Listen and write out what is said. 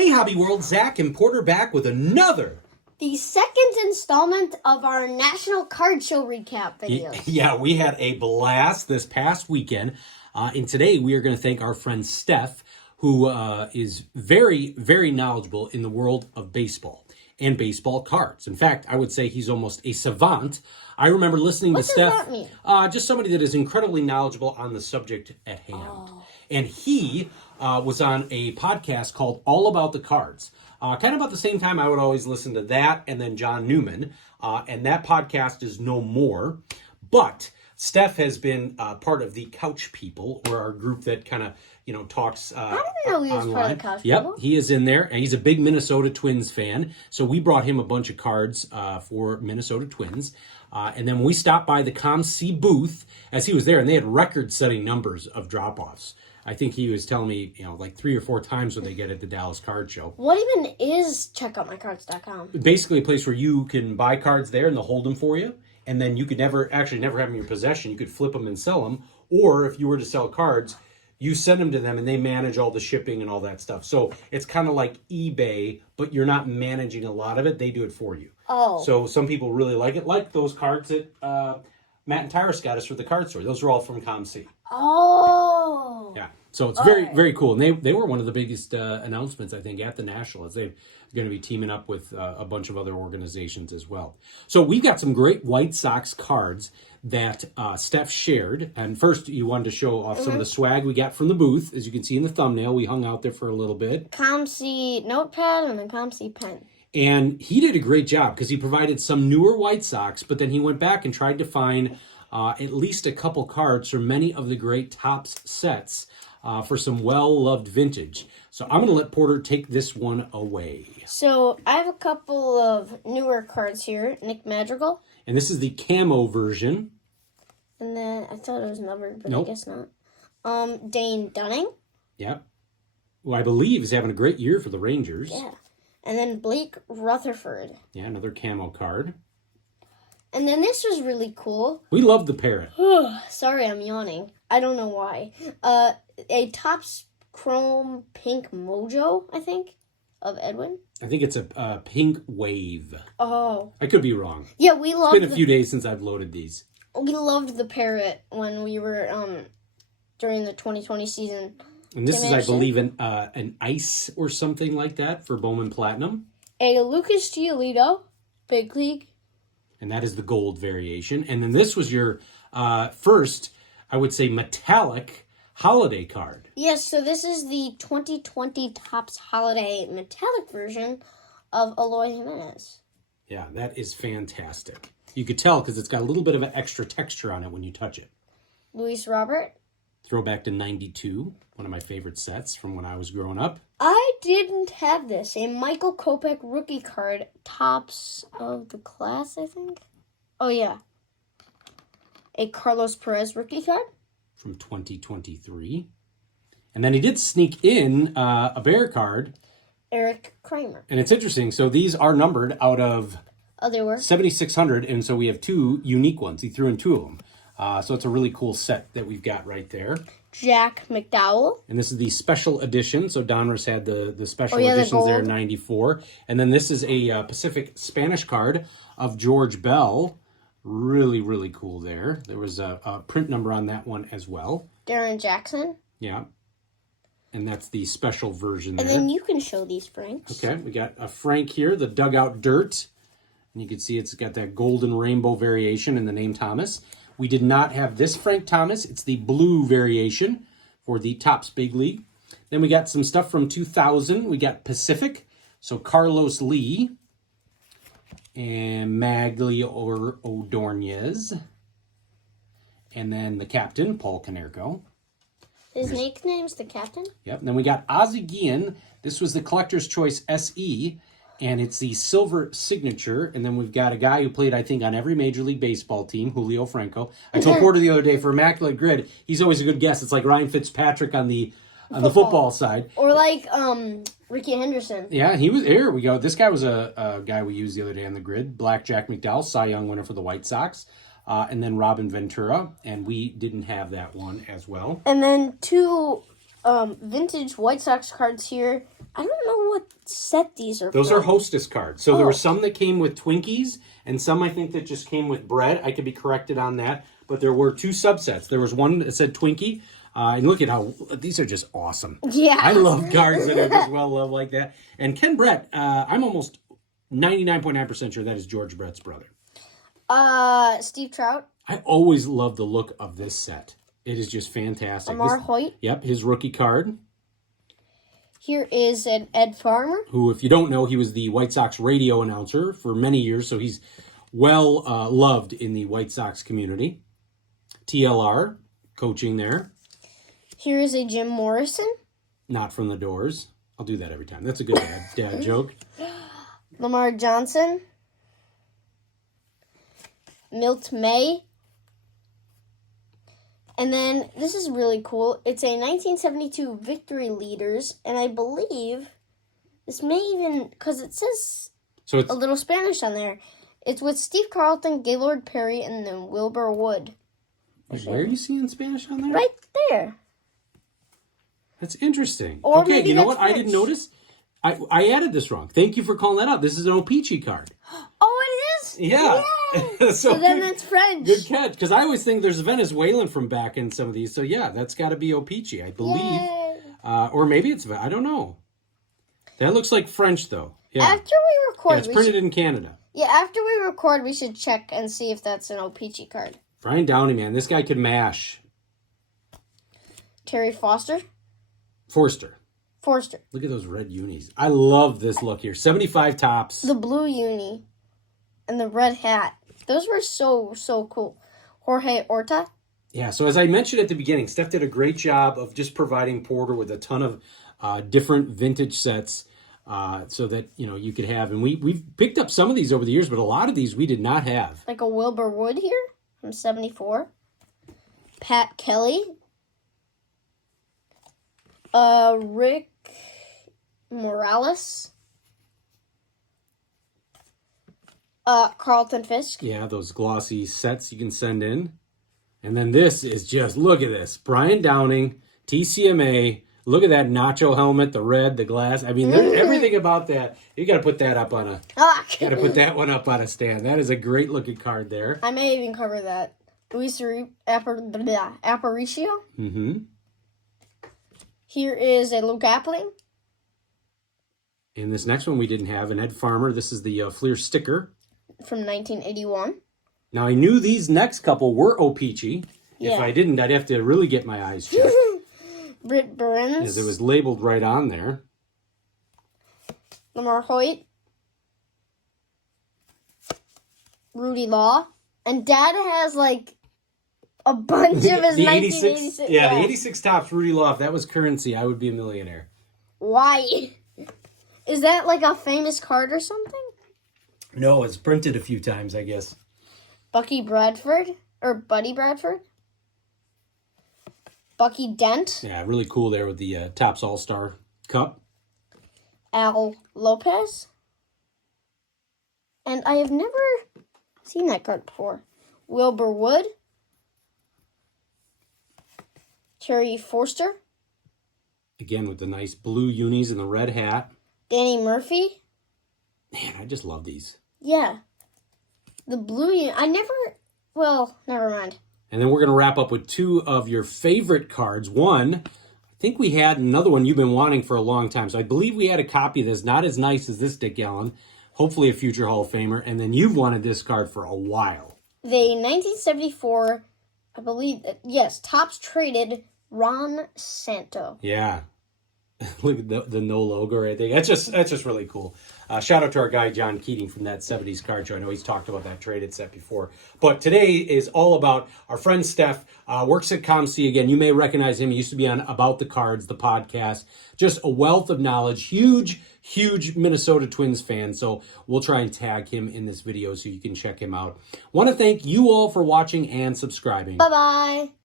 Hey, Hobby World, Zach and Porter back with the second installment of our National Card Show recap videos. Yeah, we had a blast this past weekend. And today we are going to thank our friend Steph, who is very, very knowledgeable in the world of baseball and baseball cards. In fact, I would say he's almost a savant. I remember listening to Steph. What does that mean? Just somebody that is incredibly knowledgeable on the subject at hand. And he was on a podcast called All About the Cards. Kind of about the same time I would always listen to that and then John Newman. And that podcast is no more. But Steph has been part of the Couch People, or our group that kind of, talks I didn't know he was online. part of the Couch Yep, People. he is in there, and he's a big Minnesota Twins fan. So we brought him a bunch of cards for Minnesota Twins. And then we stopped by the ComC booth as he was there, and they had record-setting numbers of drop-offs. I think he was telling me, like 3 or 4 times what they get at the Dallas Card Show. What even is checkoutmycards.com? Basically a place where you can buy cards there and they'll hold them for you. And then you could never have them in your possession. You could flip them and sell them. Or if you were to sell cards, you send them to them and they manage all the shipping and all that stuff. So it's kind of like eBay, but you're not managing a lot of it. They do it for you. Oh. So some people really like it. Like those cards that Matt and Tyrus got us for the card store. Those are all from ComC. Oh. Yeah. So it's very, very cool. And they were one of the biggest announcements, I think, at the Nationals. They're going to be teaming up with a bunch of other organizations as well. So we've got some great White Sox cards that Steph shared. And first, you wanted to show off some of the swag we got from the booth. As you can see in the thumbnail, we hung out there for a little bit. ComC notepad and a ComC pen. And he did a great job because he provided some newer White Sox, but then he went back and tried to find at least a couple cards from many of the great Topps sets for some well-loved vintage. So I'm going to let Porter take this one away. So I have a couple of newer cards here. Nick Madrigal. And this is the camo version. And then I thought it was numbered, but Nope. I guess not. Dane Dunning. Yep. Who I believe is having a great year for the Rangers. Yeah. And then Blake Rutherford. Yeah, another camo card. And then this was really cool. We love the parrot. Sorry, I'm yawning. I don't know why. A Topps Chrome Pink Mojo, I think, of Edwin. I think it's a pink wave. Oh. I could be wrong. Yeah, we loved It's been a few days since I've loaded these. We loved the parrot when we were during the 2020 season. And this is, I believe, an ice or something like that for Bowman Platinum. A Lucas Giolito, Big League. And that is the gold variation. And then this was your first, I would say, metallic holiday card. Yes, so this is the 2020 Topps Holiday metallic version of Eloy Jimenez. Yeah, that is fantastic. You could tell because it's got a little bit of an extra texture on it when you touch it. Luis Robert. Throwback to 92, one of my favorite sets from when I was growing up. I didn't have this. A Michael Kopech rookie card, tops of the class, I think. Oh, yeah. A Carlos Perez rookie card. From 2023. And then he did sneak in a bear card. Eric Kramer. And it's interesting. So these are numbered out of They were 7,600. And so we have 2 unique ones. He threw in 2 of them. So it's a really cool set that we've got right there. Jack McDowell. And this is the special edition. So Donruss had the special the editions there in gold. 94. And then this is a Pacific Spanish card of George Bell. Really, really cool there. There was a print number on that one as well. Darren Jackson. Yeah. And that's the special version there. And then you can show these Franks. Okay, we got a Frank here, the Dugout Dirt. And you can see it's got that golden rainbow variation and the name Thomas. We did not have this Frank Thomas. It's the blue variation for the Topps Big League. Then we got some stuff from 2000. We got Pacific. So Carlos Lee and Maglio Ordonez. And then the captain, Paul Konerko. His nickname's the captain? Yep. And then we got Ozzie Guillen. This was the Collector's Choice SE. And it's the silver signature. And then we've got a guy who played, I think, on every Major League Baseball team, Julio Franco. I told Porter the other day, for Immaculate Grid, he's always a good guess. It's like Ryan Fitzpatrick on the football side. Or like Ricky Henderson. Yeah, he was. Here we go. This guy was a guy we used the other day on the grid. Black Jack McDowell, Cy Young winner for the White Sox. And then Robin Ventura. And we didn't have that one as well. And then 2 Vintage White Sox cards here. I don't know what set these are Those from. are Hostess cards. So there Oh. were some that came with Twinkies, and some I think that just came with bread. I could be corrected on that. But there were 2 subsets. There was one that said Twinkie. And look at how, these are just awesome. Yeah. I love cards that are just well loved like that. And Ken Brett, I'm almost 99.9% sure that is George Brett's brother. Steve Trout. I always love the look of this set. It is just fantastic. Lamar Hoyt. Yep, his rookie card. Here is an Ed Farmer. Who, if you don't know, he was the White Sox radio announcer for many years, so he's well loved in the White Sox community. TLR, coaching there. Here is a Jim Morrison. Not from the Doors. I'll do that every time. That's a good dad joke. Lamar Johnson. Milt May. And then, this is really cool. It's a 1972 Victory Leaders, and I believe this may even, because it says So it's a little Spanish on there. It's with Steve Carlton, Gaylord Perry, and then Wilbur Wood. where are you seeing Spanish on there? Right there. That's interesting. Or okay, maybe you know that's what? I didn't French. notice. I added this wrong. Thank you for calling that out. This is an O-Pee-Chee card. Oh, it is? Yeah. Yay! So So then good- that's French. Good catch, because I always think there's a Venezuelan from back in some of these. So yeah, that's got to be O-Pee-Chee, I believe. Yay. Or maybe it's, I don't know. That looks like French, though. Yeah, After we record, yeah it's printed in Canada. after we record, we should check and see if that's an O-Pee-Chee card. Brian Downey, man, this guy could mash. Terry Forster. Look at those red unis. I love this look here. 75 tops. The blue uni. And the red hat. Those were so cool. Jorge Horta. Yeah, so as I mentioned at the beginning, Steph did a great job of just providing Porter with a ton of different vintage sets so that, you could have. And we've picked up some of these over the years, but a lot of these we did not have. Like a Wilbur Wood here from 74. Pat Kelly. Rick Morales. Carlton Fisk. Yeah, those glossy sets you can send in. And then this is just, look at this. Brian Downing, TCMA. Look at that nacho helmet, the red, the glass. I mean, everything about that. You got to put that up on a. Got to put that one up on a stand. That is a great looking card there. I may even cover that. Luis Aparicio. Mm-hmm. Here is a Luke Appling. And this next one we didn't have, an Ed Farmer. This is the Fleer sticker. From 1981. Now, I knew these next couple were O-Pee-Chee. Yeah. If I didn't, I'd have to really get my eyes checked. Britt Burns. As it was labeled right on there. Lamar Hoyt. Rudy Law. And Dad has like a bunch of his 1986. Yeah, the 86 tops, Rudy Law. If that was currency, I would be a millionaire. Why? Is that like a famous card or something? No, it's printed a few times, I guess. Bucky Bradford. Or Buddy Bradford. Bucky Dent. Yeah, really cool there with the Topps All-Star Cup. Al Lopez. And I have never seen that card before. Wilbur Wood. Terry Forster. Again, with the nice blue unis and the red hat. Danny Murphy. Man, I just love these. Yeah. The blue never mind. And then we're going to wrap up with 2 of your favorite cards. One, I think we had another one you've been wanting for a long time. So I believe we had a copy of this, not as nice as this Dick Allen. Hopefully a future Hall of Famer. And then you've wanted this card for a while. The 1974, I believe, yes, Topps traded Ron Santo. Yeah. Look at the no logo right there. That's just really cool. Shout out to our guy John Keating from that 70s card show. I know he's talked about that traded set before. But today is all about our friend Steph. Works at ComC again. You may recognize him. He used to be on About the Cards, the podcast. Just a wealth of knowledge. Huge Minnesota Twins fan. So we'll try and tag him in this video so you can check him out. Want to thank you all for watching and subscribing. Bye-bye.